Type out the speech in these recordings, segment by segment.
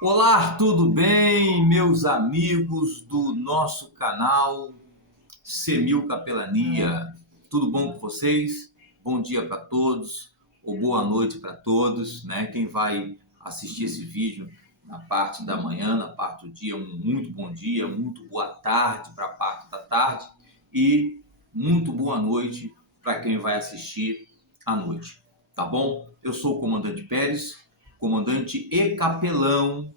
Olá, tudo bem, meus amigos do nosso canal Semil Capelania? Tudo bom com vocês? Bom dia para todos, ou boa noite para todos, né? Quem vai assistir esse vídeo na parte da manhã, na parte do dia, um muito bom dia, muito boa tarde para a parte da tarde e muito boa noite para quem vai assistir à noite, tá bom? Eu sou o Comandante Pérez, comandante e capelão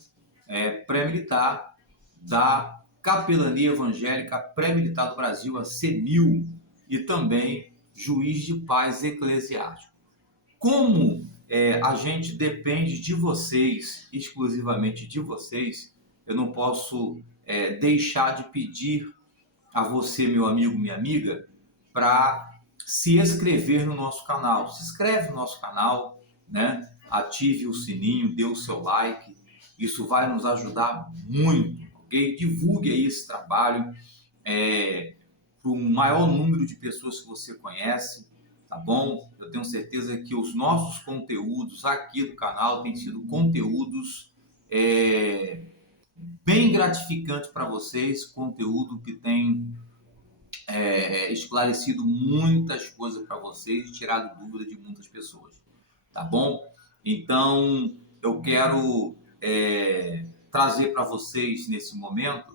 pré-militar da Capelania Evangélica Pré-Militar do Brasil, a CEMIL, e também juiz de paz eclesiástico. Como a gente depende de vocês, exclusivamente de vocês, eu não posso deixar de pedir a você, meu amigo, minha amiga, para se inscrever no nosso canal. Se inscreve no nosso canal, né? Ative o sininho, dê o seu like. Isso vai nos ajudar muito, ok? Divulgue aí esse trabalho para o maior número de pessoas que você conhece, tá bom? Eu tenho certeza que os nossos conteúdos aqui do canal têm sido conteúdos bem gratificantes para vocês, conteúdo que tem esclarecido muitas coisas para vocês e tirado dúvida de muitas pessoas, tá bom? Então, eu quero trazer para vocês nesse momento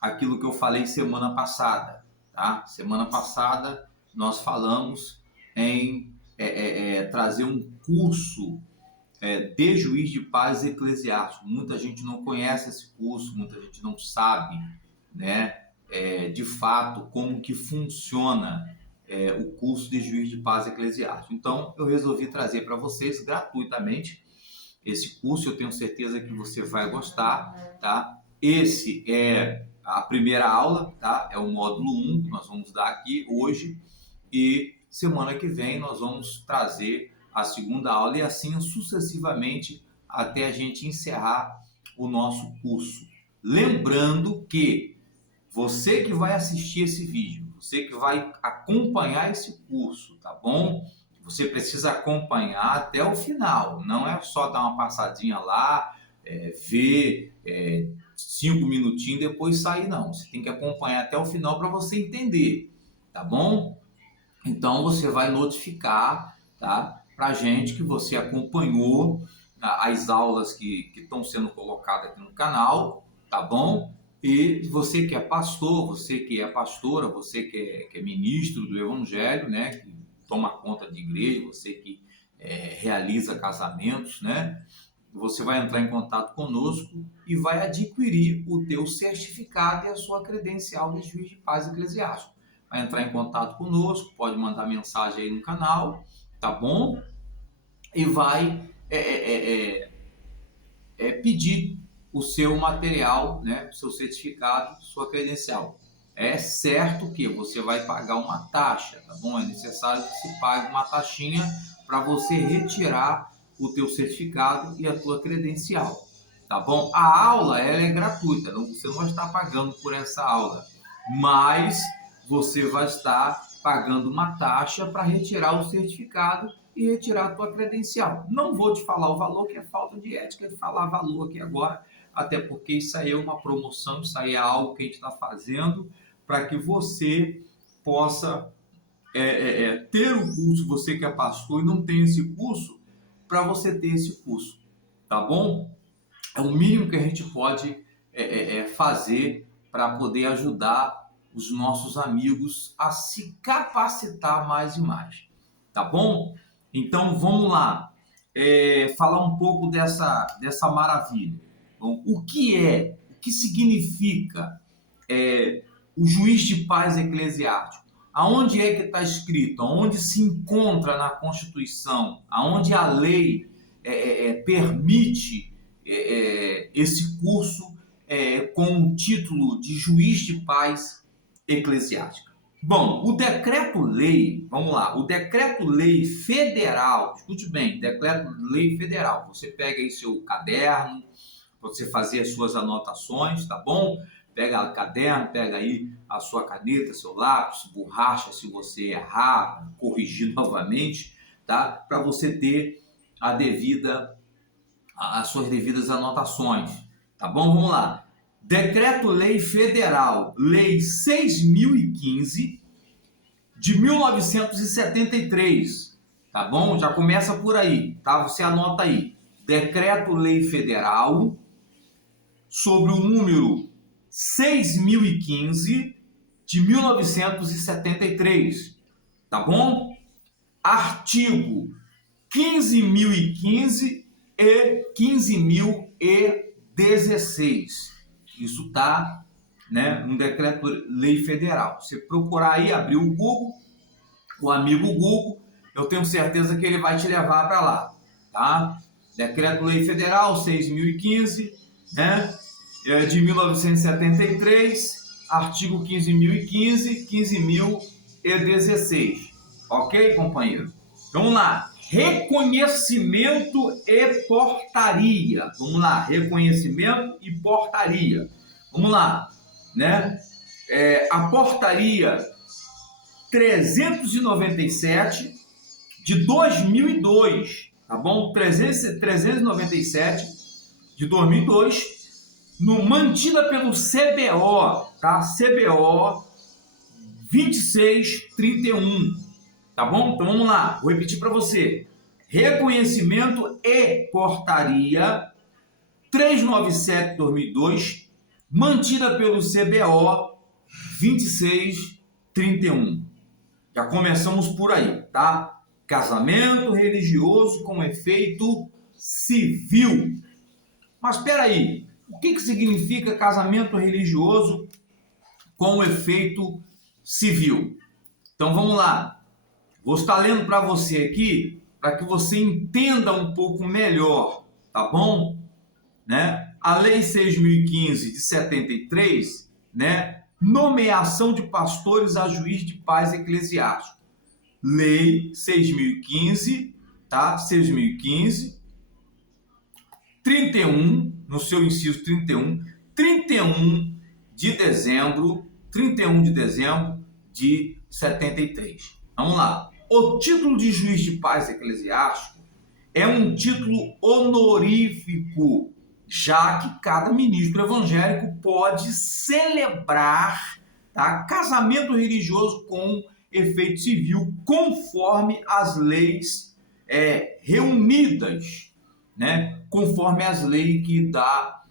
aquilo que eu falei semana passada, tá? Semana passada nós falamos em trazer um curso de juiz de paz eclesiástico. Muita gente não conhece esse curso, muita gente não sabe, né? De fato, como que funciona o curso de juiz de paz eclesiástico. Então, eu resolvi trazer para vocês gratuitamente esse curso. Eu tenho certeza que você vai gostar, tá? Esse é a primeira aula, tá? É o módulo 1 que nós vamos dar aqui hoje e semana que vem nós vamos trazer a segunda aula e assim sucessivamente até a gente encerrar o nosso curso. Lembrando que você que vai assistir esse vídeo, você que vai acompanhar esse curso, tá bom? Você precisa acompanhar até o final, não é só dar uma passadinha lá, ver 5 minutinhos e depois sair, não. Você tem que acompanhar até o final para você entender, tá bom? Então você vai notificar, tá, para a gente que você acompanhou as aulas que estão sendo colocadas aqui no canal, tá bom? E você que é pastor, você que é pastora, você que é ministro do Evangelho, né, que toma conta de igreja, você que realiza casamentos, né? Você vai entrar em contato conosco e vai adquirir o teu certificado e a sua credencial de juiz de paz eclesiástico. Vai entrar em contato conosco, pode mandar mensagem aí no canal, tá bom? E vai pedir o seu material, né? O seu certificado, sua credencial. É certo que você vai pagar uma taxa, tá bom? É necessário que se pague uma taxinha para você retirar o teu certificado e a tua credencial, tá bom? A aula ela é gratuita, você não vai estar pagando por essa aula, mas você vai estar pagando uma taxa para retirar o certificado e retirar a tua credencial. Não vou te falar o valor, que é falta de ética de falar valor aqui agora, até porque isso aí é uma promoção, isso aí é algo que a gente está fazendo para que você possa ter o curso, você que é pastor e não tem esse curso, para você ter esse curso, tá bom? É o mínimo que a gente pode fazer para poder ajudar os nossos amigos a se capacitar mais e mais, tá bom? Então vamos lá, falar um pouco dessa maravilha. Bom, o que significa o juiz de paz eclesiástico? Aonde é que está escrito? Aonde se encontra na Constituição? Aonde a lei permite esse curso com o título de juiz de paz eclesiástica? Bom, o decreto-lei, vamos lá, o decreto-lei federal, escute bem, decreto-lei federal, você pega aí seu caderno, você fazer as suas anotações, tá bom? Pega o caderno, pega aí a sua caneta, seu lápis, borracha, se você errar, corrigir novamente, tá? Para você ter a devida as suas devidas anotações, tá bom? Vamos lá. Decreto-Lei Federal, Lei 6.015 de 1973, tá bom? Já começa por aí, tá? Você anota aí. Decreto-Lei Federal sobre o número 6.015 de 1973, tá bom? Artigo 15.015 e 15.016. Isso tá, né, um decreto-lei federal. Você procurar aí, abrir o Google, o amigo Google, eu tenho certeza que ele vai te levar para lá, tá? Decreto-lei federal 6.015, né, de 1973, artigo 15.015, 15.016. Ok, companheiro? Vamos lá. Reconhecimento e portaria. Vamos lá. Reconhecimento e portaria. Vamos lá, né? A portaria 397 de 2002, tá bom? 397 de 2002, mantida pelo CBO, tá? CBO 2631, tá bom? Então vamos lá, vou repetir para você. Reconhecimento e portaria 397 de 2002, mantida pelo CBO 2631. Já começamos por aí, tá? Casamento religioso com efeito civil. Mas espera aí, o que significa casamento religioso com efeito civil? Então vamos lá. Vou estar lendo para você aqui para que você entenda um pouco melhor, tá bom? Né? A Lei 6.015 de 73, né? Nomeação de pastores a juiz de paz eclesiástico. Lei 6.015, tá? 6.015, 31, no seu inciso 31 de dezembro de 73. Vamos lá. O título de juiz de paz eclesiástico é um título honorífico, já que cada ministro evangélico pode celebrar, tá, casamento religioso com efeito civil, conforme as leis reunidas, né? Conforme as leis que dá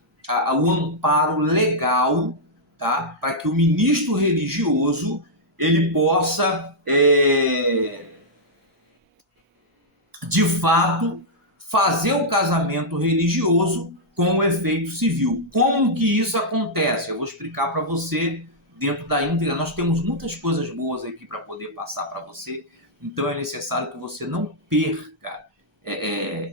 o amparo legal, tá? Para que o ministro religioso ele possa de fato fazer o casamento religioso com o efeito civil. Como que isso acontece? Eu vou explicar para você dentro da íntegra. Nós temos muitas coisas boas aqui para poder passar para você, então é necessário que você não perca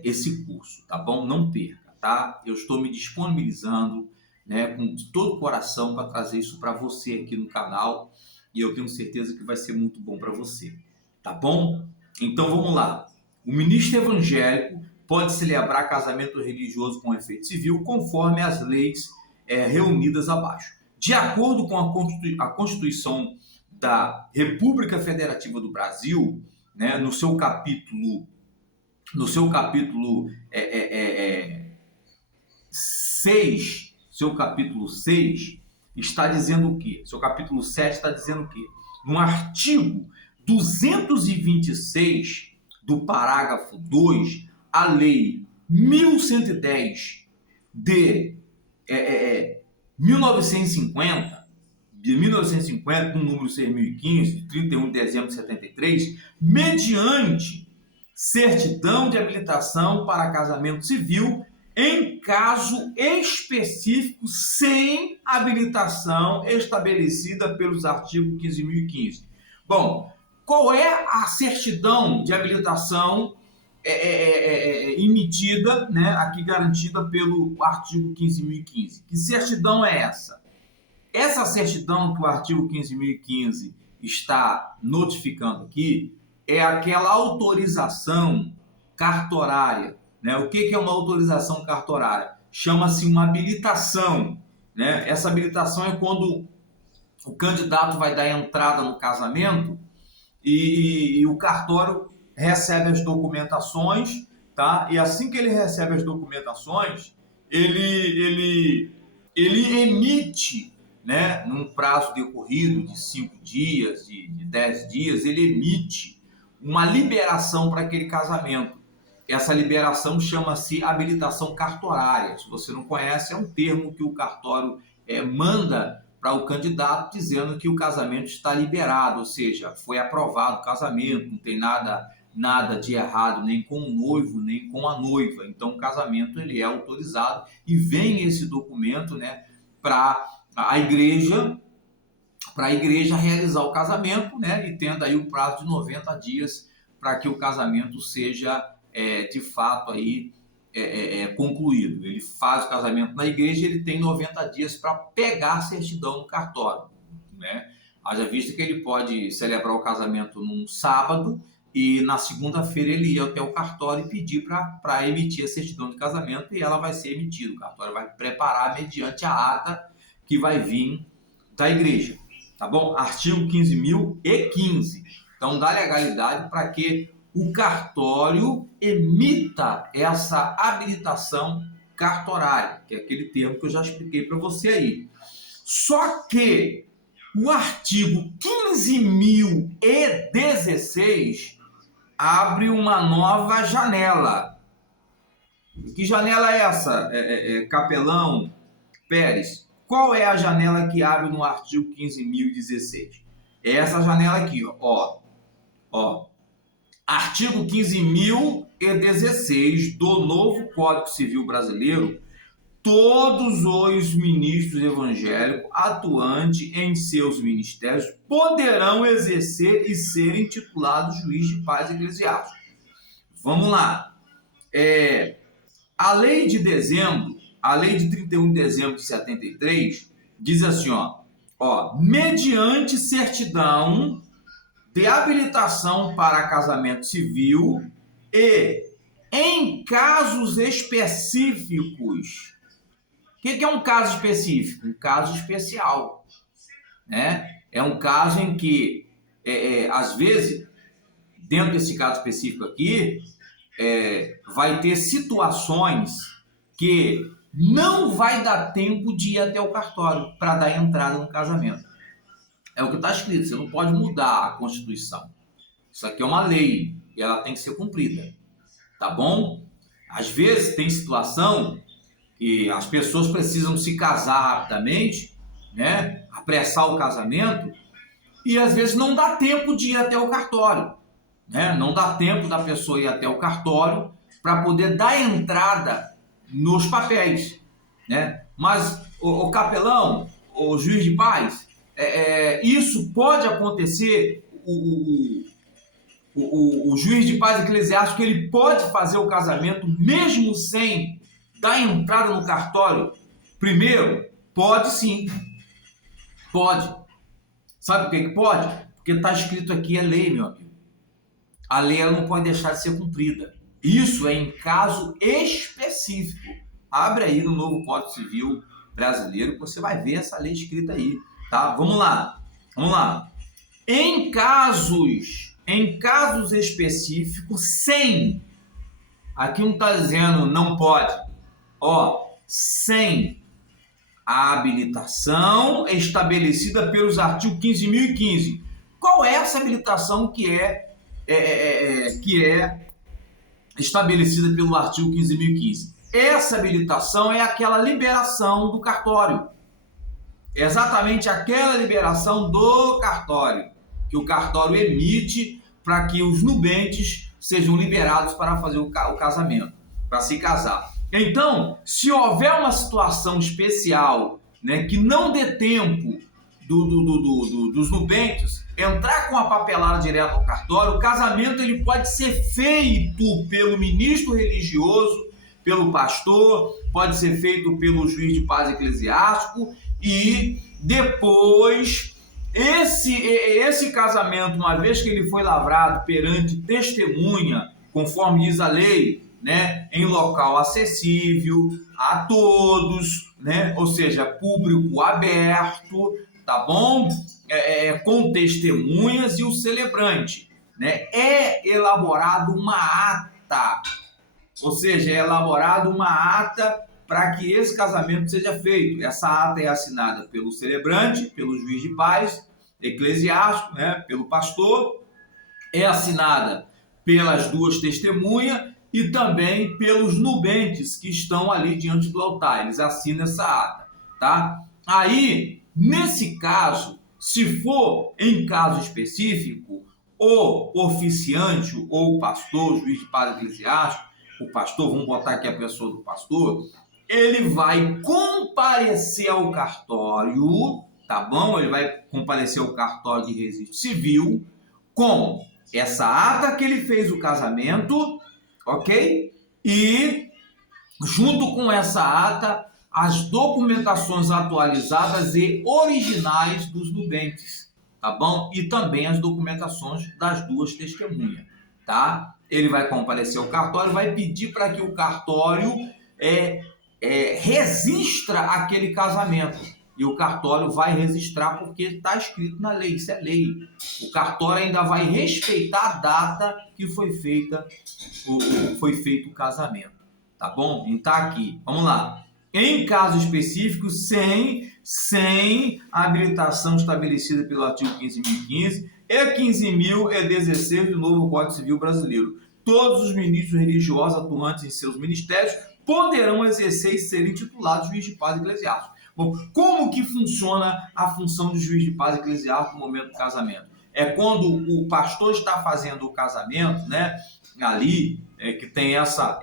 esse curso, tá bom? Não perca, tá? Eu estou me disponibilizando, né, com todo o coração para trazer isso para você aqui no canal, e eu tenho certeza que vai ser muito bom para você, tá bom? Então vamos lá. O ministro evangélico pode celebrar casamento religioso com efeito civil conforme as leis reunidas abaixo. De acordo com a Constituição da República Federativa do Brasil, né, no seu capítulo 6, está dizendo o quê? Seu capítulo 7 está dizendo o quê? No artigo 226 do parágrafo 2, a lei 1110 de 1950, com o número 6.015, de 31 de dezembro de 73, mediante certidão de habilitação para casamento civil, em caso específico, sem habilitação estabelecida pelos artigos 15.015. Bom, qual é a certidão de habilitação emitida, né, aqui garantida pelo artigo 15.015? Que certidão é essa? Essa certidão que o artigo 15.015 está notificando aqui é aquela autorização cartorária, né? O que é uma autorização cartorária? Chama-se uma habilitação, né? Essa habilitação é quando o candidato vai dar entrada no casamento e o cartório recebe as documentações tá? E assim que ele recebe as documentações, ele emite, né, num prazo decorrido de 5 dias, de 10 dias, ele emite uma liberação para aquele casamento. Essa liberação chama-se habilitação cartorária. Se você não conhece, é um termo que o cartório manda para o candidato dizendo que o casamento está liberado, ou seja, foi aprovado o casamento, não tem nada de errado nem com o noivo, nem com a noiva. Então o casamento ele é autorizado e vem esse documento, né, para a igreja realizar o casamento, né, e tendo aí o prazo de 90 dias para que o casamento seja de fato aí concluído. Ele faz o casamento na igreja, ele tem 90 dias para pegar a certidão no cartório, né? Haja vista que ele pode celebrar o casamento num sábado e na segunda-feira ele ir até o cartório e pedir para emitir a certidão de casamento e ela vai ser emitida. O cartório vai preparar mediante a ata que vai vir da igreja, tá bom? Artigo 15.015. Então, dá legalidade para que o cartório emita essa habilitação cartorária, que é aquele termo que eu já expliquei para você aí. Só que o artigo 15.016 abre uma nova janela. Que janela é essa, Capelão Pérez? Qual é a janela que abre no artigo 15.016? É essa janela aqui, ó. Artigo 15.016 do novo Código Civil Brasileiro, todos os ministros evangélicos atuantes em seus ministérios poderão exercer e serem titulados juiz de paz eclesiástico. Vamos lá. A lei de 31 de dezembro de 73, diz assim, mediante certidão de habilitação para casamento civil e em casos específicos. O que é um caso específico? Um caso especial, né? É um caso em que, às vezes, dentro desse caso específico aqui, vai ter situações que não vai dar tempo de ir até o cartório para dar entrada no casamento. É o que está escrito, você não pode mudar a Constituição. Isso aqui é uma lei e ela tem que ser cumprida, tá bom? Às vezes tem situação que as pessoas precisam se casar rapidamente, né? Apressar o casamento e às vezes não dá tempo de ir até o cartório, né? Não dá tempo da pessoa ir até o cartório para poder dar entrada nos papéis, né? Mas o capelão, o juiz de paz, isso pode acontecer. O juiz de paz eclesiástico ele pode fazer o casamento mesmo sem dar entrada no cartório primeiro? Pode sim, pode. Sabe por que pode? Porque está escrito aqui, é lei, meu amigo. A lei ela não pode deixar de ser cumprida. Isso é em caso específico. Abre aí no novo Código Civil Brasileiro que você vai ver essa lei escrita aí, tá? Vamos lá. Em casos específicos, sem. Aqui não está dizendo não pode. Sem a habilitação estabelecida pelos artigos 15.015. Qual é essa habilitação que é estabelecida pelo artigo 15.015? Essa habilitação é aquela liberação do cartório. É exatamente aquela liberação do cartório que o cartório emite para que os nubentes sejam liberados para fazer o casamento, para se casar. Então, se houver uma situação especial, né, que não dê tempo dos nubentes entrar com a papelada direto ao cartório, o casamento ele pode ser feito pelo ministro religioso, pelo pastor, pode ser feito pelo juiz de paz eclesiástico e depois esse casamento, uma vez que ele foi lavrado perante testemunha, conforme diz a lei, né, em local acessível a todos, né, ou seja, público aberto, tá bom? Com testemunhas e o celebrante, né, é elaborado uma ata ou seja, é elaborada uma ata para que esse casamento seja feito. Essa ata é assinada pelo celebrante, pelo juiz de paz eclesiástico, né, pelo pastor, é assinada pelas duas testemunhas e também pelos nubentes que estão ali diante do altar. Eles assinam essa ata, tá? Aí, nesse caso, se for em caso específico, o oficiante ou o pastor, o juiz de paz eclesiástico, o pastor, vamos botar aqui a pessoa do pastor, ele vai comparecer ao cartório, tá bom? Ele vai comparecer ao cartório de registro civil com essa ata que ele fez o casamento, ok? E junto com essa ata, as documentações atualizadas e originais dos nubentes, tá bom? E também as documentações das duas testemunhas, tá? Ele vai comparecer ao cartório, vai pedir para que o cartório registra aquele casamento. E o cartório vai registrar porque está escrito na lei, isso é lei. O cartório ainda vai respeitar a data que foi feito o casamento, tá bom? Então aqui, vamos lá. Em caso específico, sem habilitação estabelecida pelo artigo 15.015 e 15.016 do novo Código Civil Brasileiro, todos os ministros religiosos atuantes em seus ministérios poderão exercer e serem titulados juiz de paz eclesiástico. Bom, como que funciona a função de juiz de paz eclesiástico no momento do casamento? É quando o pastor está fazendo o casamento, né? Ali, que tem essa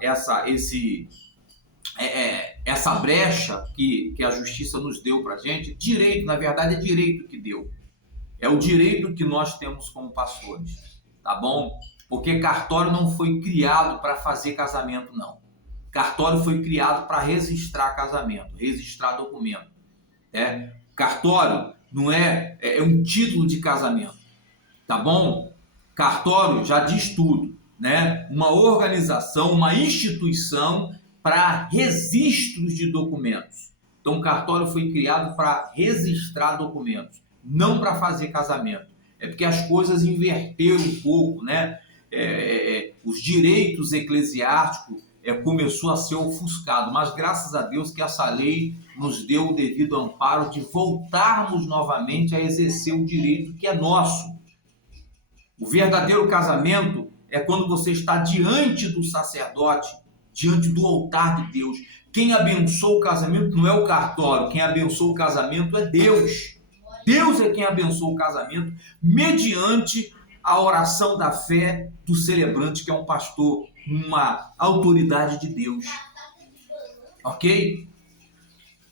brecha que a justiça nos deu para a gente, direito, na verdade é direito que deu. É o direito que nós temos como pastores, tá bom? Porque cartório não foi criado para fazer casamento, não. Cartório foi criado para registrar casamento, registrar documento. Cartório não é um título de casamento, tá bom? Cartório já diz tudo, né? Uma organização, uma instituição para registros de documentos. Então, o cartório foi criado para registrar documentos, não para fazer casamento. É porque as coisas inverteram um pouco, né? Os direitos eclesiásticos começou a ser ofuscado, mas graças a Deus que essa lei nos deu o devido amparo de voltarmos novamente a exercer o direito que é nosso. O verdadeiro casamento é quando você está diante do sacerdote, diante do altar de Deus. Quem abençoa o casamento não é o cartório, quem abençoa o casamento é Deus. Deus é quem abençoa o casamento mediante a oração da fé do celebrante, que é um pastor, uma autoridade de Deus. Ok?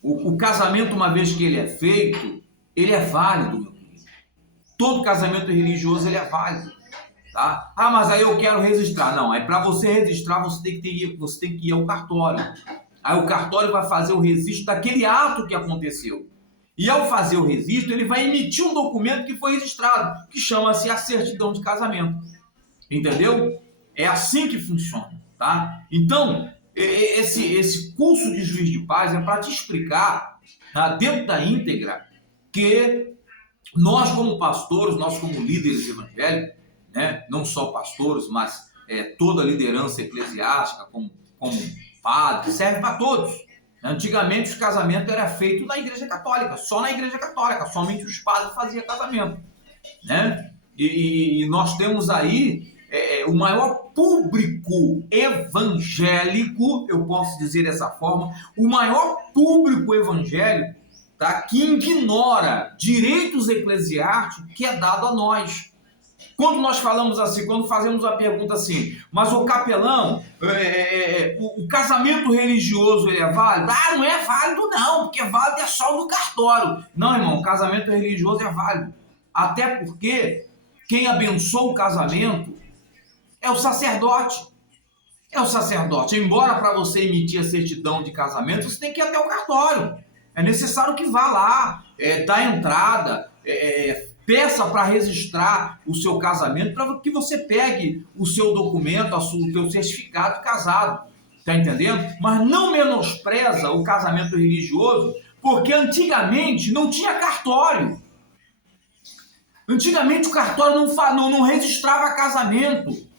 O casamento, uma vez que ele é feito, ele é válido, meu querido. Todo casamento religioso ele é válido. Tá? Ah, mas aí eu quero registrar. Não, aí para você registrar, você tem que ir ao cartório. Aí o cartório vai fazer o registro daquele ato que aconteceu. E ao fazer o registro, ele vai emitir um documento que foi registrado, que chama-se a certidão de casamento. Entendeu? É assim que funciona, tá? Então, esse curso de juiz de paz é para te explicar, tá, dentro da íntegra, que nós como pastores, nós como líderes evangélicos, né, não só pastores, mas toda a liderança eclesiástica, como padre, serve para todos. Antigamente, os casamentos eram feitos na igreja católica, só na igreja católica, somente os padres faziam casamento, né? E nós temos aí o maior público evangélico, eu posso dizer dessa forma, o maior público evangélico, tá, que ignora direitos eclesiásticos que é dado a nós. Quando nós falamos assim, quando fazemos a pergunta assim, mas o capelão, o casamento religioso ele é válido? Ah, não é válido não, porque válido é só no cartório. Não, irmão, o casamento religioso é válido. Até porque quem abençoa o casamento é o sacerdote. É o sacerdote. Embora para você emitir a certidão de casamento, você tem que ir até o cartório. É necessário que vá lá, dá entrada, peça para registrar o seu casamento, para que você pegue o seu documento, o seu certificado de casado. Tá entendendo? Mas não menospreza o casamento religioso, porque antigamente não tinha cartório. Antigamente o cartório não registrava casamento.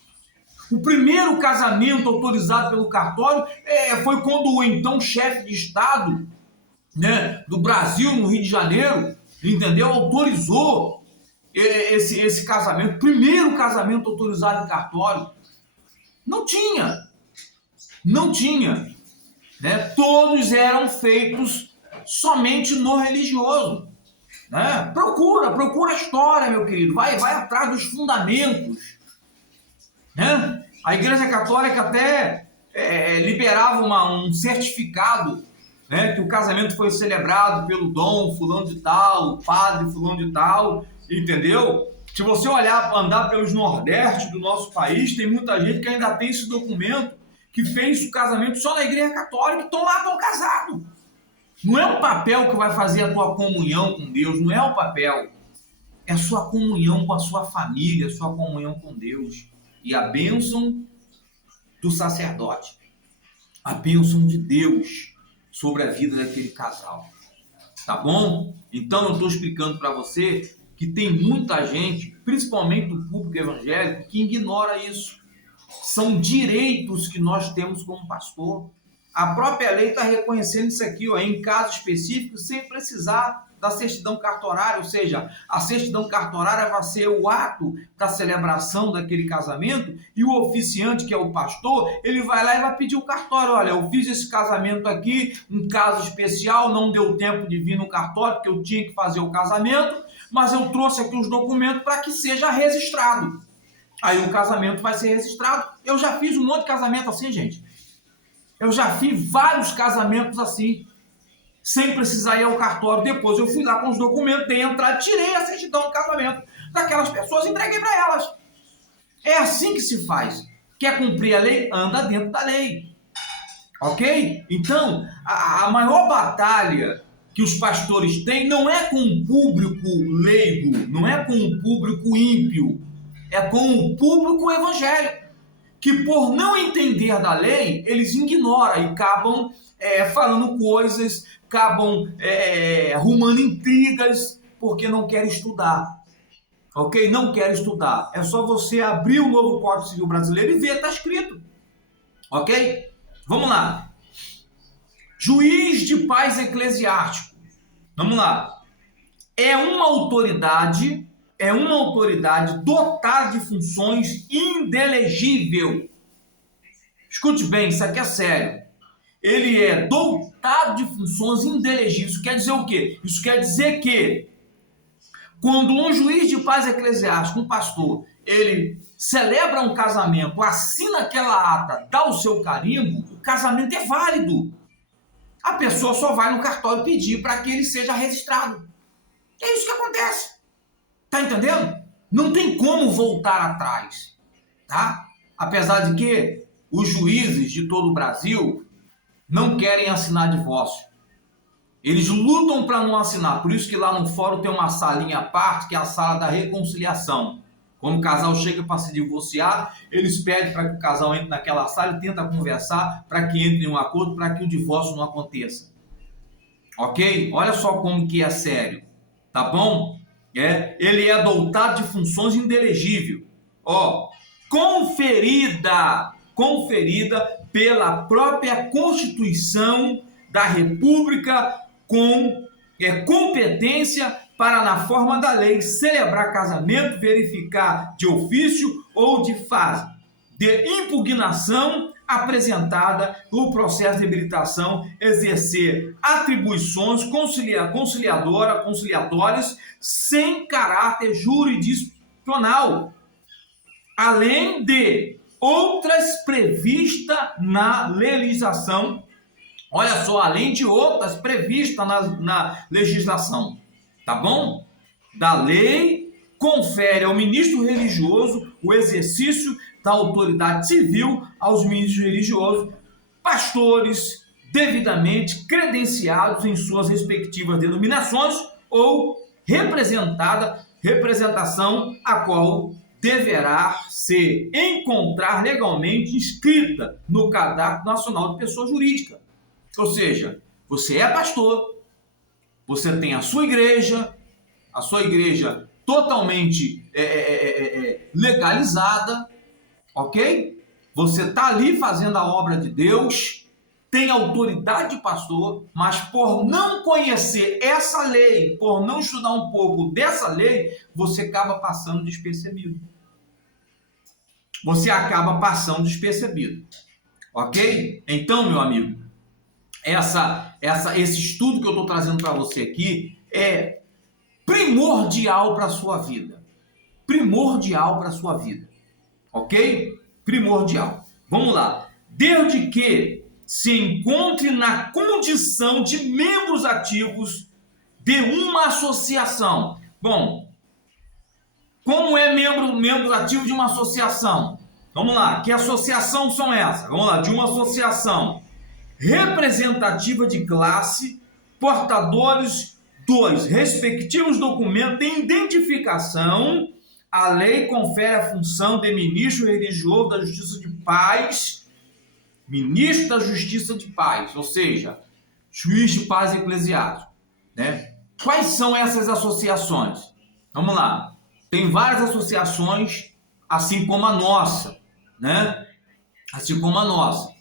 O primeiro casamento autorizado pelo cartório foi quando o então chefe de Estado, né, do Brasil, no Rio de Janeiro, entendeu? Autorizou esse casamento, primeiro casamento autorizado em cartório. Não tinha, né? Todos eram feitos somente no religioso, né? Procura a história, meu querido, vai atrás dos fundamentos, né? A Igreja Católica até liberava um certificado, né, que o casamento foi celebrado pelo dom fulano de tal, o padre fulano de tal, entendeu? Se você andar pelos nordeste do nosso país, tem muita gente que ainda tem esse documento, que fez o casamento só na Igreja Católica, e estão casados. Não é um papel que vai fazer a tua comunhão com Deus, não é um papel. É a sua comunhão com a sua família, a sua comunhão com Deus. E a bênção do sacerdote, a bênção de Deus sobre a vida daquele casal. Tá bom? Então eu estou explicando para você que tem muita gente, principalmente do público evangélico, que ignora isso. São direitos que nós temos como pastor. A própria lei está reconhecendo isso aqui, ó, em casos específicos, sem precisar da certidão cartorária, ou seja, a certidão cartorária vai ser o ato da celebração daquele casamento, e o oficiante, que é o pastor, ele vai lá e vai pedir o cartório. Olha, eu fiz esse casamento aqui, um caso especial, não deu tempo de vir no cartório, porque eu tinha que fazer o casamento, mas eu trouxe aqui os documentos para que seja registrado. Aí o casamento vai ser registrado. Eu já fiz um monte de casamento assim, gente. Eu já fiz vários casamentos assim, sem precisar ir ao cartório. Depois eu fui lá com os documentos, dei entrada, tirei a certidão do casamento daquelas pessoas e entreguei para elas. É assim que se faz. Quer cumprir a lei? Anda dentro da lei. Ok? Então, a maior batalha que os pastores têm não é com o público leigo, não é com o público ímpio, é com o público evangélico, que por não entender da lei, eles ignoram e acabam falando coisas, acabam arrumando intrigas, porque não querem estudar. Ok? Não querem estudar. É só você abrir o novo Código Civil Brasileiro e ver, está escrito. Ok? Vamos lá. Juiz de paz eclesiástico. Vamos lá. É uma autoridade dotada de funções indelegível. Escute bem, isso aqui é sério. Ele é dotado de funções indelegíveis. Isso quer dizer o quê? Isso quer dizer que quando um juiz de paz eclesiástico, um pastor, ele celebra um casamento, assina aquela ata, dá o seu carimbo, o casamento é válido. A pessoa só vai no cartório pedir para que ele seja registrado. É isso que acontece. Tá entendendo? Não tem como voltar atrás, tá? Apesar de que os juízes de todo o Brasil não querem assinar divórcio. Eles lutam para não assinar. Por isso que lá no fórum tem uma salinha à parte, que é a sala da reconciliação. Quando o casal chega para se divorciar, eles pedem para que o casal entre naquela sala e tenta conversar para que entre em um acordo, para que o divórcio não aconteça. Ok? Olha só como que é sério. Tá bom? Ele é dotado de funções indelegíveis. Conferida pela própria Constituição da República, com competência para, na forma da lei, celebrar casamento, verificar de ofício ou de fase de impugnação apresentada no processo de habilitação, exercer atribuições conciliatórias sem caráter jurisdicional, além de outras previstas na legislação. Olha só, além de outras previstas na legislação, tá bom? Da lei, confere ao ministro religioso o exercício da autoridade civil aos ministros religiosos, pastores devidamente credenciados em suas respectivas denominações ou representação a qual deverá se encontrar legalmente inscrita no Cadastro Nacional de Pessoa Jurídica. Ou seja, você é pastor, você tem a sua igreja totalmente legalizada, ok? Você está ali fazendo a obra de Deus, tem autoridade de pastor, mas por não conhecer essa lei, por não estudar um pouco dessa lei, você acaba passando despercebido. Você acaba passando despercebido. Ok? Então, meu amigo, esse estudo que eu estou trazendo para você aqui é primordial para a sua vida. Primordial para a sua vida. Ok? Primordial. Vamos lá. Desde que se encontre na condição de membros ativos de uma associação. Bom, como é membro ativo de uma associação? Vamos lá. Que associação são essas? Vamos lá. De uma associação representativa de classe, portadores dos respectivos documentos de identificação. A lei confere a função de ministro religioso da Justiça de Paz, ministro da Justiça de Paz, ou seja, juiz de paz eclesiástico, né? Quais são essas associações? Vamos lá. Tem várias associações, assim como a nossa, né? Assim como a nossa,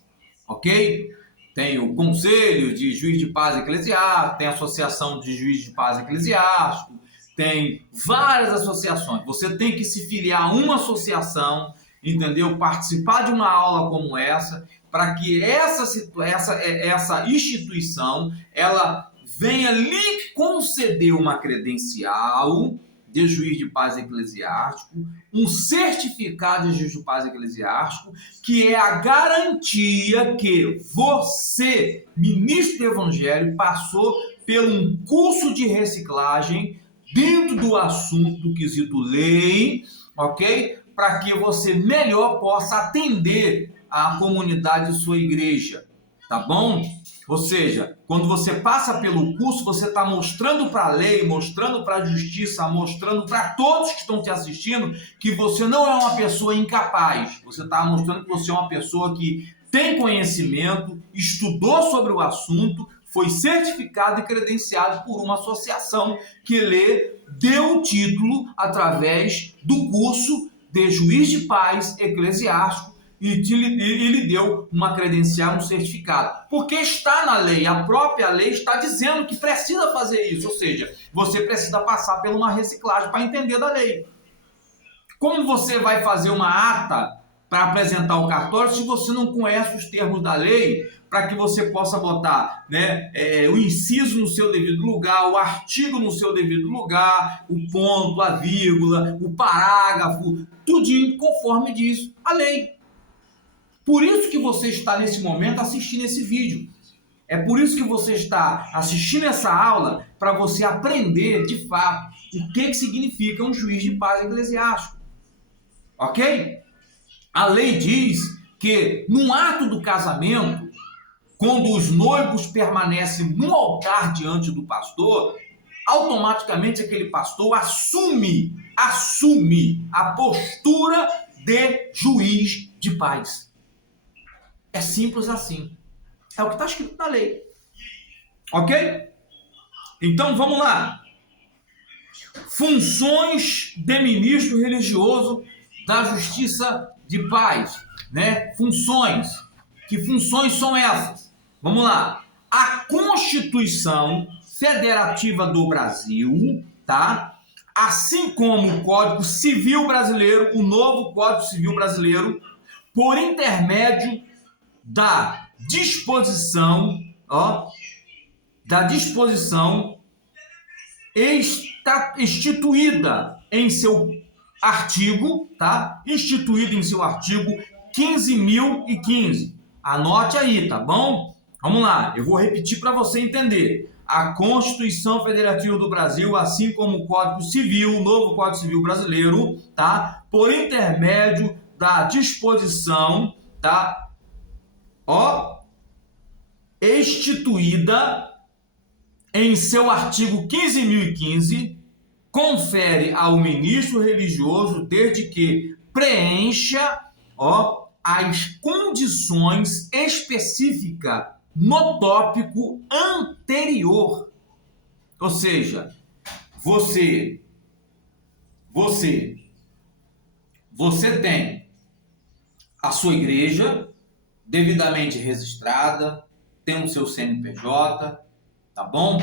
ok? Tem o Conselho de Juiz de Paz Eclesiástico, tem a Associação de Juiz de Paz Eclesiástico, tem várias associações. Você tem que se filiar a uma associação, entendeu? Participar de uma aula como essa, para que essa instituição ela venha lhe conceder uma credencial de juiz de paz eclesiástico, um certificado de juiz de paz eclesiástico, que é a garantia que você, ministro do Evangelho, passou por um curso de reciclagem dentro do assunto do quesito lei, ok? Para que você melhor possa atender a comunidade de sua igreja, tá bom? Ou seja, quando você passa pelo curso, você está mostrando para a lei, mostrando para a justiça, mostrando para todos que estão te assistindo que você não é uma pessoa incapaz. Você está mostrando que você é uma pessoa que tem conhecimento, estudou sobre o assunto, foi certificado e credenciado por uma associação que lhe deu o título através do curso de juiz de paz eclesiástico e lhe deu uma credencial, um certificado. Porque está na lei, a própria lei está dizendo que precisa fazer isso, ou seja, você precisa passar por uma reciclagem para entender da lei. Como você vai fazer uma ata para apresentar o cartório se você não conhece os termos da lei, para que você possa botar, né, o inciso no seu devido lugar, o artigo no seu devido lugar, o ponto, a vírgula, o parágrafo, tudinho conforme diz a lei. Por isso que você está nesse momento assistindo esse vídeo. É por isso que você está assistindo essa aula, para você aprender de fato o que significa um juiz de paz eclesiástico. Ok? A lei diz que no ato do casamento, quando os noivos permanecem no altar diante do pastor, automaticamente aquele pastor assume a postura de juiz de paz. É simples assim. É o que está escrito na lei. Ok? Então vamos lá. Funções de ministro religioso da Justiça de Paz, né? Funções. Que funções são essas? Vamos lá. A Constituição Federativa do Brasil, tá? Assim como o Código Civil Brasileiro, o novo Código Civil Brasileiro, por intermédio da disposição instituída em seu artigo, tá? Instituída em seu artigo 15.015. Anote aí, tá bom? Vamos lá, eu vou repetir para você entender. A Constituição Federativa do Brasil, assim como o Código Civil, o novo Código Civil Brasileiro, tá? Por intermédio da disposição, tá? Instituída em seu artigo 15.015, confere ao ministro religioso, desde que preencha as condições específicas no tópico anterior. Ou seja, você tem a sua igreja, devidamente registrada, tem o seu CNPJ, tá bom?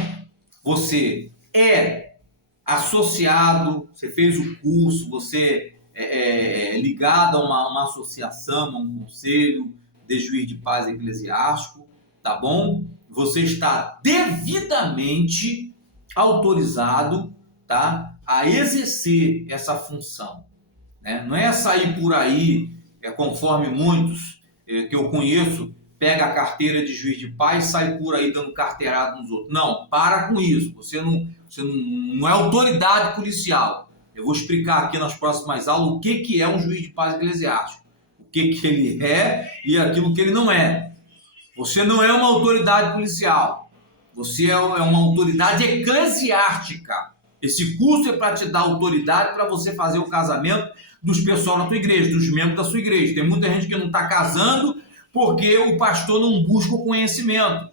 Você é associado, você fez o curso, você é ligado a uma associação, a um conselho de juiz de paz eclesiástico, tá bom? Você está devidamente autorizado, tá, a exercer essa função, né? Não é sair por aí, conforme muitos que eu conheço, pega a carteira de juiz de paz e sai por aí dando carteirada nos outros. Não, para com isso. Você não é autoridade policial. Eu vou explicar aqui nas próximas aulas o que é um juiz de paz eclesiástico, o que ele é e aquilo que ele não é. Você não é uma autoridade policial. Você é uma autoridade eclesiástica. Esse curso é para te dar autoridade para você fazer o casamento dos pessoal da tua igreja, dos membros da sua igreja. Tem muita gente que não está casando porque o pastor não busca o conhecimento.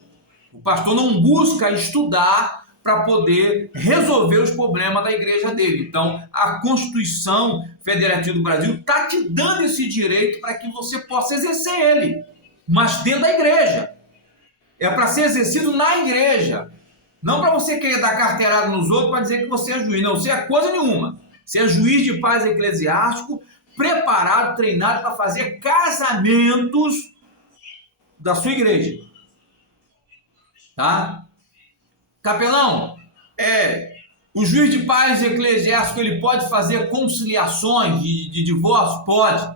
O pastor não busca estudar para poder resolver os problemas da igreja dele. Então, a Constituição Federativa do Brasil está te dando esse direito para que você possa exercer ele, mas dentro da igreja. É para ser exercido na igreja. Não para você querer dar carteirada nos outros para dizer que você é juiz. Não, você é coisa nenhuma. Você é juiz de paz eclesiástico, preparado, treinado para fazer casamentos da sua igreja. Tá? Capelão, o juiz de paz eclesiástico, ele pode fazer conciliações de divórcio? Pode.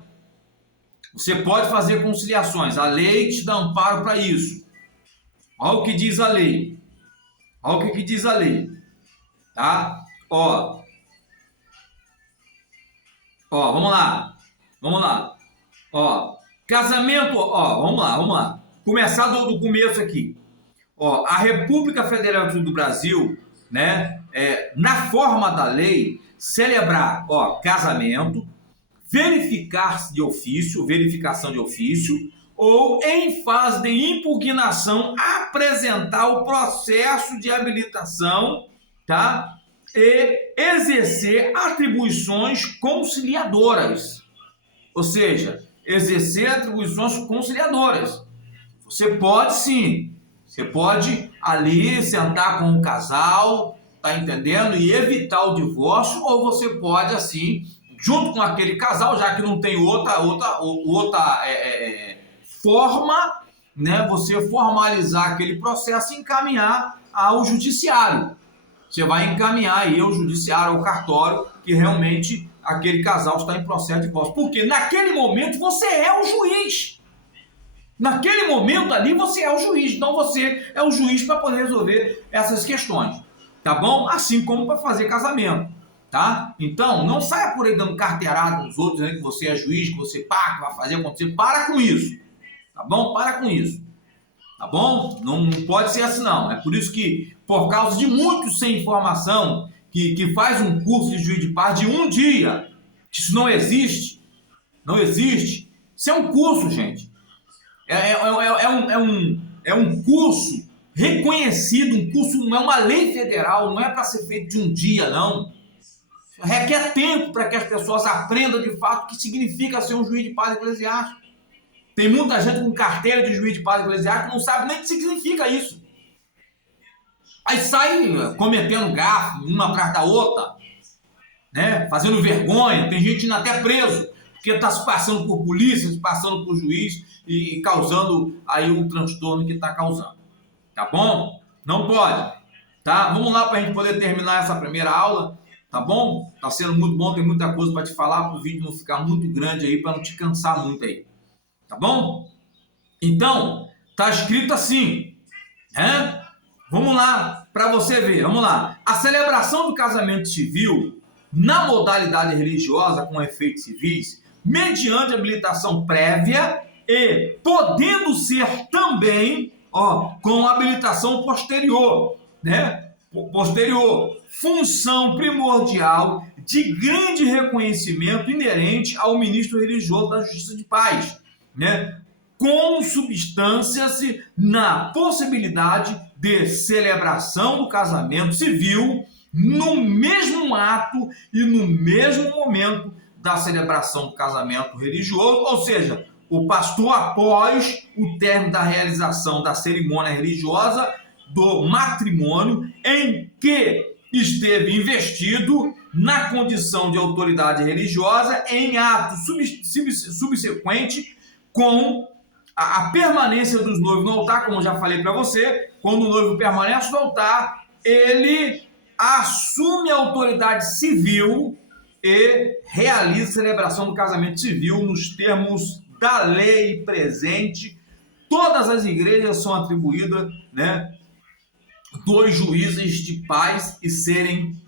Você pode fazer conciliações. A lei te dá amparo para isso. Olha o que diz a lei. Olha o que diz a lei. Tá? Ó, vamos lá. Ó, casamento, vamos lá. Começar do começo aqui. Ó, a República Federal do Brasil, né, na forma da lei, celebrar, casamento, verificação de ofício, ou em fase de impugnação, apresentar o processo de habilitação, tá? E exercer atribuições conciliadoras. Ou seja, exercer atribuições conciliadoras. Você pode sim, você pode ali sentar com o casal, tá entendendo? E evitar o divórcio, ou você pode assim, junto com aquele casal, já que não tem outra forma, né? Você formalizar aquele processo e encaminhar ao judiciário. Você vai encaminhar aí ao judiciário, ao cartório, que realmente aquele casal está em processo de divórcio. Porque naquele momento você é o juiz. Naquele momento ali você é o juiz. Então você é o juiz para poder resolver essas questões. Tá bom? Assim como para fazer casamento. Tá? Então, não saia por aí dando carteirada nos outros, né, que você é juiz, que você que vai fazer acontecer. Para com isso. Tá bom? Para com isso. Tá bom? Não pode ser assim, não. É por isso que, por causa de muitos sem informação, que faz um curso de juiz de paz de um dia, isso não existe. Não existe. Isso é um curso, gente. É um curso reconhecido, um curso, não é uma lei federal, não é para ser feito de um dia, não. Requer tempo para que as pessoas aprendam de fato o que significa ser um juiz de paz eclesiástico. Tem muita gente com carteira de juiz de paz eclesiástico que não sabe nem o que significa isso. Aí sai cometendo gafe, uma atrás da outra, né? Fazendo vergonha. Tem gente indo até preso, porque está se passando por polícia, se passando por juiz e causando aí um transtorno que está causando. Tá bom? Não pode. Tá? Vamos lá para a gente poder terminar essa primeira aula. Tá bom? Tá sendo muito bom, tem muita coisa para te falar, para o vídeo não ficar muito grande aí, para não te cansar muito aí. Tá bom? Então, tá escrito assim, né? Vamos lá, para você ver, vamos lá. A celebração do casamento civil, na modalidade religiosa com efeitos civis, mediante habilitação prévia e podendo ser também, com habilitação posterior, né? Função primordial de grande reconhecimento inerente ao ministro religioso da Justiça de Paz, né? Consubstância-se na possibilidade de celebração do casamento civil no mesmo ato e no mesmo momento da celebração do casamento religioso, ou seja, o pastor, após o término da realização da cerimônia religiosa do matrimônio, em que esteve investido na condição de autoridade religiosa em ato subsequente com a permanência dos noivos no altar, como eu já falei para você. Quando o noivo permanece no altar, ele assume a autoridade civil e realiza a celebração do casamento civil nos termos da lei presente. Todas as igrejas são atribuídas, né, 2 juízes de paz e serem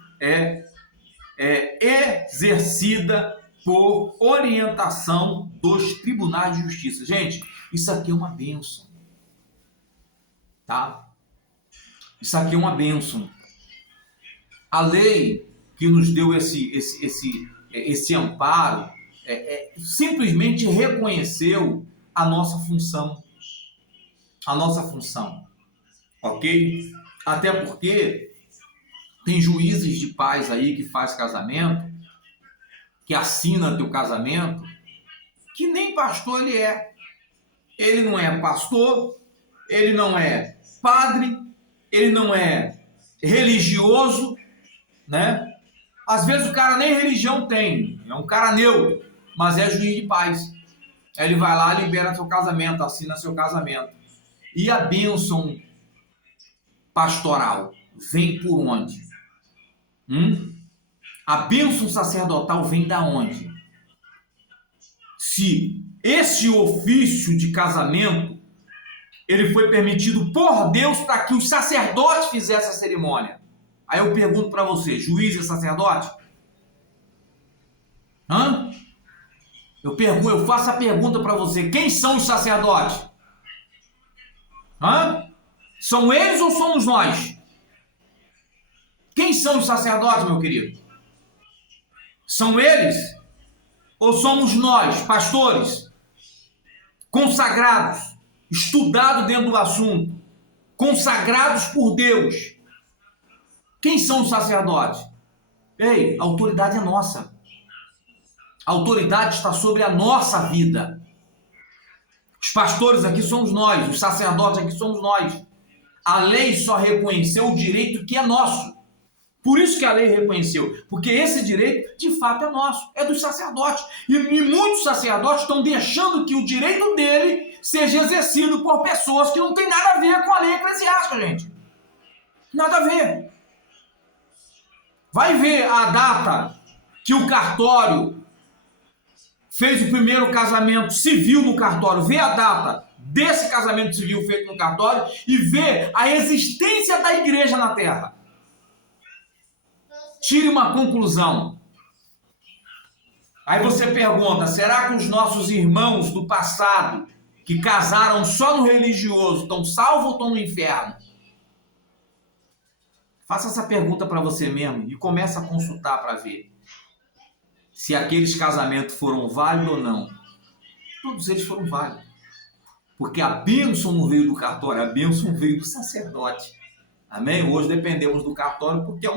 exercida por orientação dos tribunais de justiça. Gente, isso aqui é uma bênção, tá? Isso aqui é uma bênção. A lei que nos deu esse amparo simplesmente reconheceu a nossa função. A nossa função, ok? Até porque tem juízes de paz aí que faz casamento, que assina teu casamento, que nem pastor ele é. Ele não é pastor, ele não é padre, ele não é religioso, né? Às vezes o cara nem religião tem, é um cara neutro, mas é juiz de paz. Aí ele vai lá, libera seu casamento, assina seu casamento. E a bênção pastoral vem por onde? A bênção sacerdotal vem da onde? Se esse ofício de casamento ele foi permitido por Deus para que os sacerdotes fizessem a cerimônia. Aí eu pergunto para você, juiz é sacerdote? Eu faço a pergunta para você, quem são os sacerdotes? São eles ou somos nós? Quem são os sacerdotes, meu querido? São eles ou somos nós, pastores, consagrados, estudados dentro do assunto, consagrados por Deus? Quem são os sacerdotes? Ei, a autoridade é nossa. A autoridade está sobre a nossa vida. Os pastores aqui somos nós, os sacerdotes aqui somos nós. A lei só reconheceu o direito que é nosso. Por isso que a lei reconheceu, porque esse direito de fato é nosso, é dos sacerdotes. E muitos sacerdotes estão deixando que o direito dele seja exercido por pessoas que não tem nada a ver com a lei eclesiástica, gente. Nada a ver. Vai ver a data que o cartório fez o primeiro casamento civil no cartório, vê a data desse casamento civil feito no cartório e vê a existência da igreja na terra. Tire uma conclusão. Aí você pergunta, será que os nossos irmãos do passado, que casaram só no religioso, estão salvos ou estão no inferno? Faça essa pergunta para você mesmo e comece a consultar para ver se aqueles casamentos foram válidos ou não. Todos eles foram válidos. Porque a bênção não veio do cartório, a bênção veio do sacerdote. Amém? Hoje dependemos do cartório porque é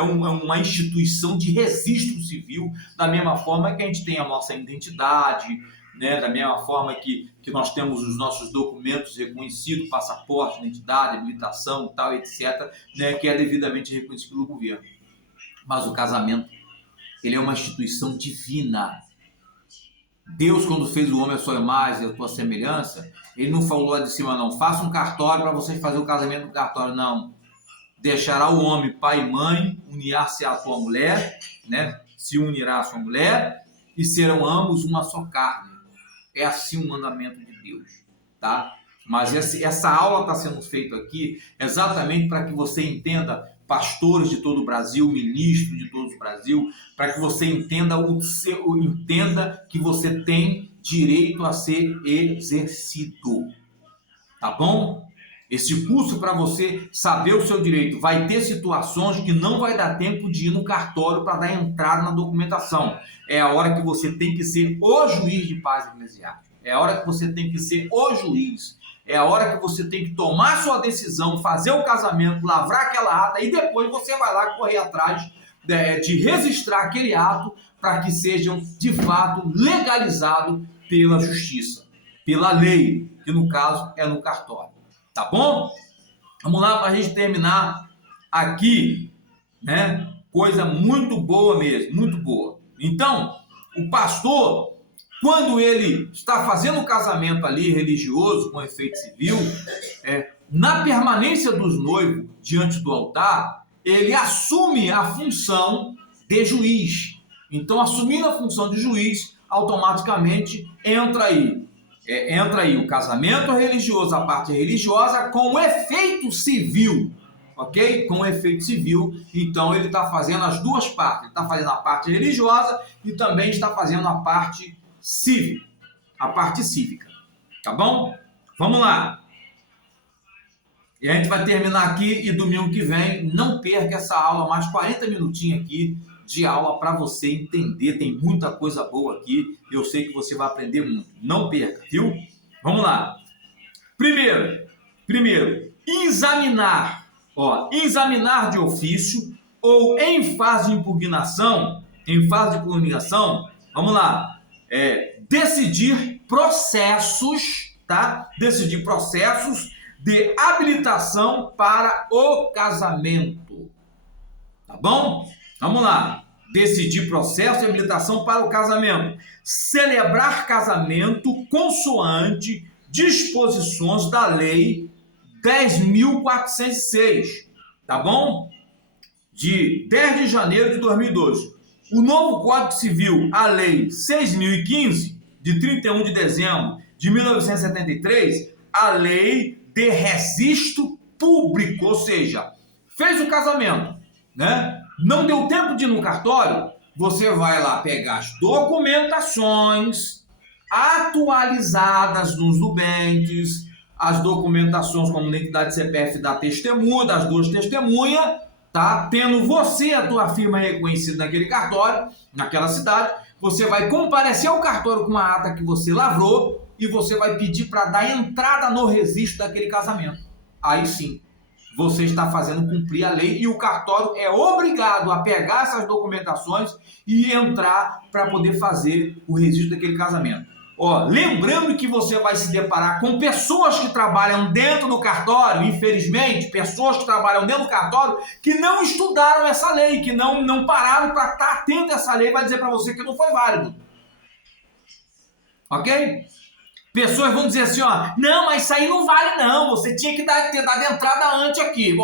uma instituição de registro civil, da mesma forma que a gente tem a nossa identidade, né? Da mesma forma que nós temos os nossos documentos reconhecidos, passaporte, identidade, habilitação, tal, etc., né? Que é devidamente reconhecido pelo governo. Mas o casamento, ele é uma instituição divina. Deus, quando fez o homem à sua imagem e à sua semelhança, ele não falou lá de cima, não, faça um cartório para vocês fazerem o casamento no cartório, não. Deixará o homem pai e mãe, unir-se à sua mulher, né? Se unirá à sua mulher e serão ambos uma só carne. É assim o mandamento de Deus, tá? Mas essa aula está sendo feita aqui exatamente para que você entenda, pastores de todo o Brasil, ministros de todo o Brasil, para que você entenda que você tem direito a ser exercido, tá bom? Esse curso para você saber o seu direito. Vai ter situações que não vai dar tempo de ir no cartório para dar entrada na documentação. É a hora que você tem que ser o juiz de paz eclesiástica. É a hora que você tem que ser o juiz. É a hora que você tem que tomar sua decisão, fazer o casamento, lavrar aquela ata e depois você vai lá correr atrás de registrar aquele ato para que sejam de fato legalizados pela justiça, pela lei, que no caso é no cartório. Tá bom? Vamos lá para a gente terminar aqui, né? Coisa muito boa mesmo, muito boa. Então, o pastor, quando ele está fazendo o casamento ali religioso com efeito civil, na permanência dos noivos diante do altar, ele assume a função de juiz. Então, assumindo a função de juiz, automaticamente entra aí o casamento religioso, a parte religiosa, com efeito civil, ok? Com efeito civil. Então, ele está fazendo as duas partes. Ele está fazendo a parte religiosa e também está fazendo a parte cívica. Tá bom? Vamos lá. E a gente vai terminar aqui e domingo que vem, não perca essa aula, mais 40 minutinhos aqui de aula para você entender. Tem muita coisa boa aqui. Eu sei que você vai aprender muito. Não perca, viu? Vamos lá. Primeiro, examinar. Examinar de ofício ou em fase de impugnação, vamos lá. Decidir processos, tá? Decidir processos de habilitação para o casamento. Tá bom? Vamos lá. Decidir processo de habilitação para o casamento. Celebrar casamento consoante disposições da Lei 10.406. Tá bom? De 10 de janeiro de 2002. O novo Código Civil, a Lei 6.015, de 31 de dezembro de 1973, a Lei de Registro Público, ou seja, fez o casamento, né? Não deu tempo de ir no cartório, você vai lá pegar as documentações atualizadas nos nubentes, as documentações como identidade CPF da testemunha, das duas testemunhas, tá? Tendo você, a tua firma reconhecida naquele cartório, naquela cidade, você vai comparecer ao cartório com a ata que você lavrou e você vai pedir para dar entrada no registro daquele casamento. Aí sim, você está fazendo cumprir a lei e o cartório é obrigado a pegar essas documentações e entrar para poder fazer o registro daquele casamento. Lembrando que você vai se deparar com pessoas que trabalham dentro do cartório, infelizmente, pessoas que trabalham dentro do cartório que não estudaram essa lei, que não pararam para estar atento a essa lei, vai dizer para você que não foi válido. Ok? Pessoas vão dizer assim, não, mas isso aí não vale não, você tinha que ter dado entrada antes aqui,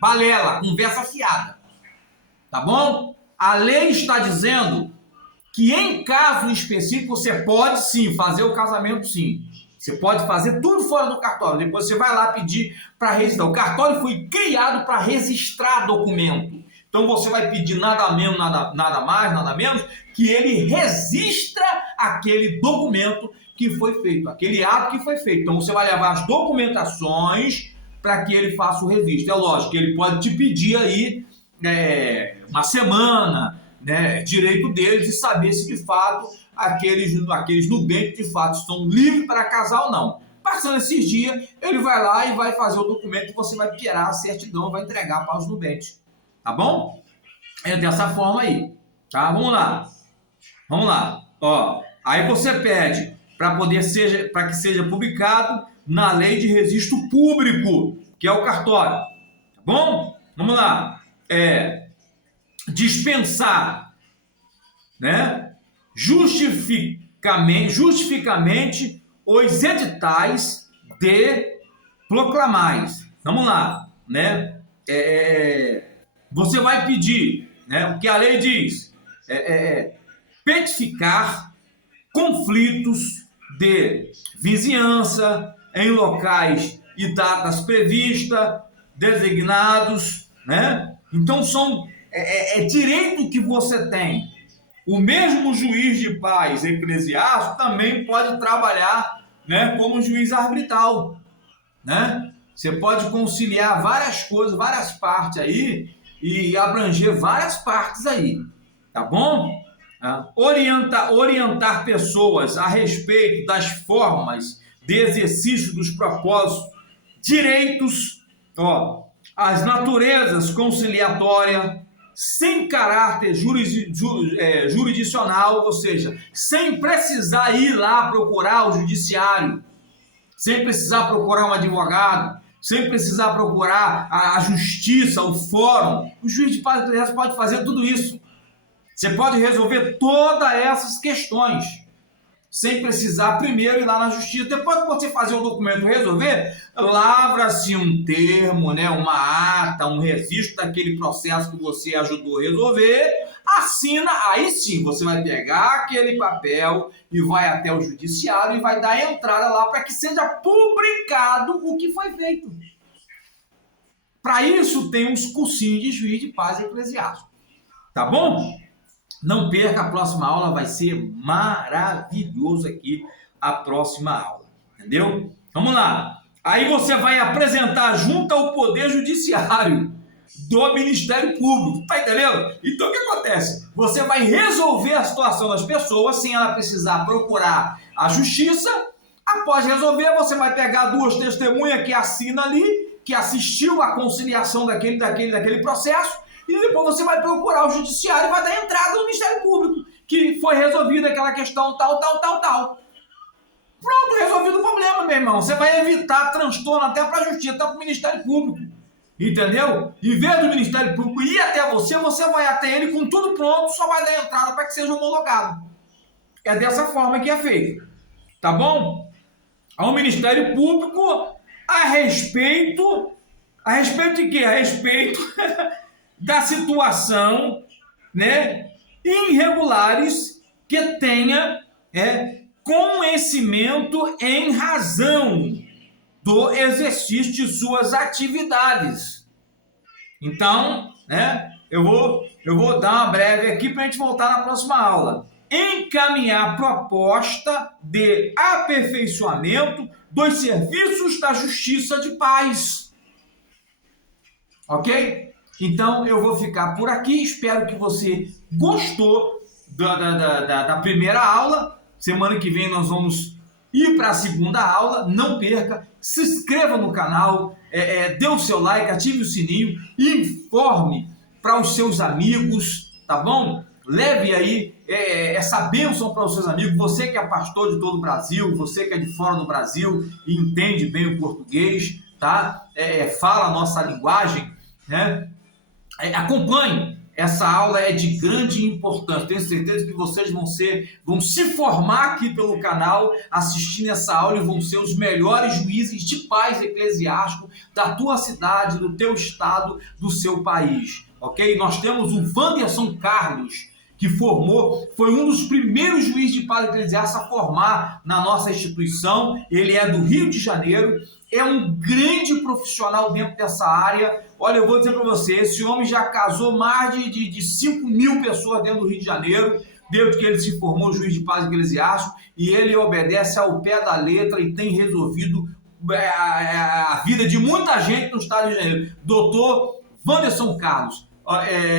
balela, conversa fiada, tá bom? A lei está dizendo que em caso específico você pode sim fazer o casamento sim, você pode fazer tudo fora do cartório, depois você vai lá pedir para registrar. O cartório foi criado para registrar documento, então você vai pedir nada menos, nada mais, nada menos, que ele registra aquele documento que foi feito, aquele ato que foi feito. Então você vai levar as documentações para que ele faça o registro. É lógico que ele pode te pedir aí uma semana, né, direito deles de saber se de fato aqueles nubentes de fato estão livres para casar ou não. Passando esses dias, ele vai lá e vai fazer o documento e você vai tirar a certidão, vai entregar para os nubentes. Tá bom? É dessa forma aí. Tá? Vamos lá. Aí você pede para que seja publicado na Lei de Registro Público, que é o cartório. Tá bom? Vamos lá. Dispensar, né? Justificamente os editais de proclamais. Vamos lá, né? Você vai pedir, né? O que a lei diz, petificar conflitos de vizinhança em locais e datas previstas, designados, né? Então é direito que você tem. O mesmo juiz de paz eclesiástico também pode trabalhar, né, como juiz arbitral, né? Você pode conciliar várias coisas, várias partes aí e abranger várias partes aí, tá bom? Orientar pessoas a respeito das formas de exercício dos propósitos, direitos, as naturezas conciliatórias, sem caráter jurisdicional, ou seja, sem precisar ir lá procurar o judiciário, sem precisar procurar um advogado, sem precisar procurar a justiça, o fórum. O juiz de paz eclesiástica pode fazer tudo isso. Você pode resolver todas essas questões sem precisar primeiro ir lá na justiça. Depois que você fazer o documento resolver, lavra-se um termo, né, uma ata, um registro daquele processo que você ajudou a resolver, assina, aí sim você vai pegar aquele papel e vai até o judiciário e vai dar entrada lá para que seja publicado o que foi feito. Para isso tem uns cursinhos de juiz de paz eclesiástico. Tá bom? Não perca, a próxima aula vai ser maravilhoso aqui, a próxima aula, entendeu? Vamos lá. Aí você vai apresentar junto ao Poder Judiciário do Ministério Público, tá entendendo? Então o que acontece? Você vai resolver a situação das pessoas sem ela precisar procurar a justiça. Após resolver, você vai pegar 2 testemunhas que assinam ali, que assistiu à conciliação daquele processo, e depois você vai procurar o judiciário e vai dar entrada no Ministério Público, que foi resolvida aquela questão tal. Pronto, resolvido o problema, meu irmão. Você vai evitar transtorno até para a justiça, até para o Ministério Público. Entendeu? Em vez do Ministério Público ir até você, você vai até ele com tudo pronto, só vai dar entrada para que seja homologado. É dessa forma que é feito. Tá bom? Ao Ministério Público, a respeito de quê? A respeito da situação, né, irregulares que tenha conhecimento em razão do exercício de suas atividades. Então, né, eu vou dar uma breve aqui para a gente voltar na próxima aula. Encaminhar proposta de aperfeiçoamento dos serviços da Justiça de Paz. Ok? Então, eu vou ficar por aqui. Espero que você gostou da primeira aula. Semana que vem nós vamos ir para a segunda aula. Não perca. Se inscreva no canal. Dê o seu like, ative o sininho. Informe para os seus amigos. Tá bom? Leve aí essa bênção para os seus amigos. Você que é pastor de todo o Brasil. Você que é de fora do Brasil e entende bem o português. Tá? Fala a nossa linguagem, né? Acompanhe, essa aula é de grande importância. Tenho certeza que vocês vão se formar aqui pelo canal, assistindo essa aula, e vão ser os melhores juízes de paz eclesiástico da tua cidade, do teu estado, do seu país, ok? Nós temos o Wanderson Carlos, que foi um dos primeiros juízes de paz eclesiástica a formar na nossa instituição. Ele é do Rio de Janeiro, é um grande profissional dentro dessa área. Olha, eu vou dizer para você, esse homem já casou mais de 5 mil pessoas dentro do Rio de Janeiro, desde que ele se formou juiz de paz eclesiástico, e ele obedece ao pé da letra e tem resolvido a vida de muita gente no estado do Rio de Janeiro. Doutor Wanderson Carlos,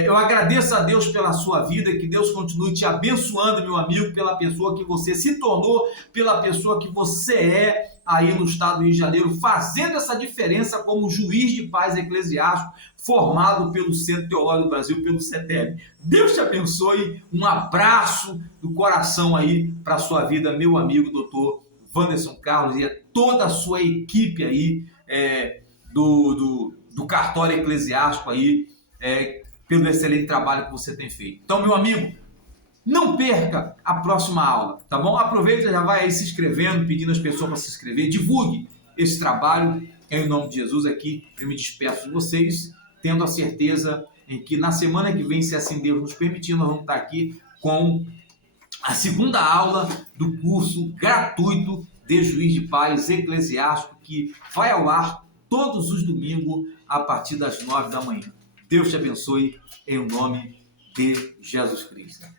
eu agradeço a Deus pela sua vida, que Deus continue te abençoando, meu amigo, pela pessoa que você se tornou, pela pessoa que você é aí no estado do Rio de Janeiro, fazendo essa diferença como juiz de paz eclesiástico formado pelo Centro Teológico do Brasil, pelo CTL. Deus te abençoe, um abraço do coração aí para a sua vida, meu amigo doutor Wanderson Carlos, e a toda a sua equipe aí do cartório eclesiástico aí, pelo excelente trabalho que você tem feito. Então, meu amigo, não perca a próxima aula, tá bom? Aproveita, já vai aí se inscrevendo, pedindo às pessoas para se inscrever, divulgue esse trabalho, em nome de Jesus aqui. Eu me despeço de vocês, tendo a certeza em que na semana que vem, se assim Deus nos permitir, nós vamos estar aqui com a segunda aula do curso gratuito de juiz de paz eclesiástico, que vai ao ar todos os domingos a partir das 9 da manhã. Deus te abençoe em nome de Jesus Cristo.